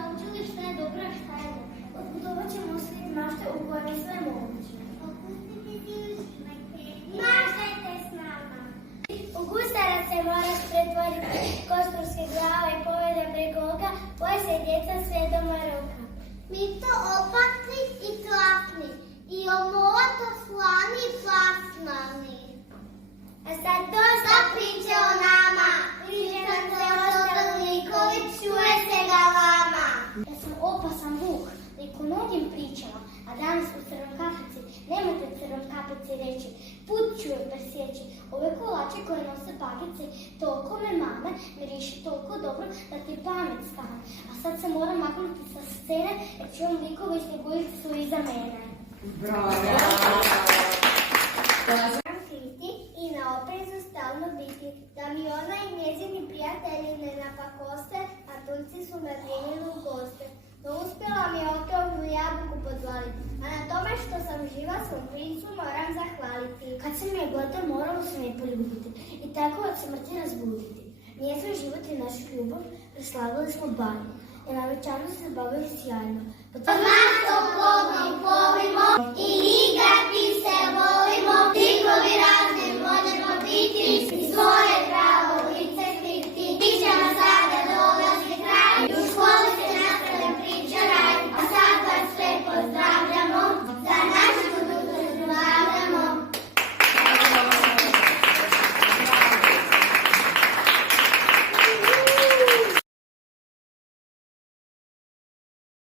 naučili šta je dobro, a šta je ne. Odbudovat ćemo svijet mašte u kojem je sve moguće. Opustite zimski maštajte s nama. U gustara se moraš pretvoriti, kosturske glave i povede preko oka, tvoje se djeca sve do Maroka. Mi to opakli i tlapni, i omoto slani i plasmani. A sad dosta priče o nama, priče nam se ostali likovi, čuje se galama. Ja sam opasan vuk, lik u mnogim pričama, a danas u crnom kapici, nemojte crnom kapici reći, put ću je presjeći. Ove kolače koje nose bagice, toliko me mame, miriši toliko dobro da ti pamet stane. A sad se moram maknuti sa scene, jer čujem likove i snjegovice su iza mene. Bravo! I na oprezu stalno biti, da mi ona i njezini prijatelji ne napakoste, a tuljci su me primili u goste. No uspjela mi je otrovnu jabuku podvaliti, a na tome što sam živa svom princu moram zahvaliti. Kad se mi je gotovo, moralo sam je poljubiti i tako od smrti razbuditi. Njezin život i našu ljubav preslavili smo bajno, i na večanu se zabavili sjajno. Pod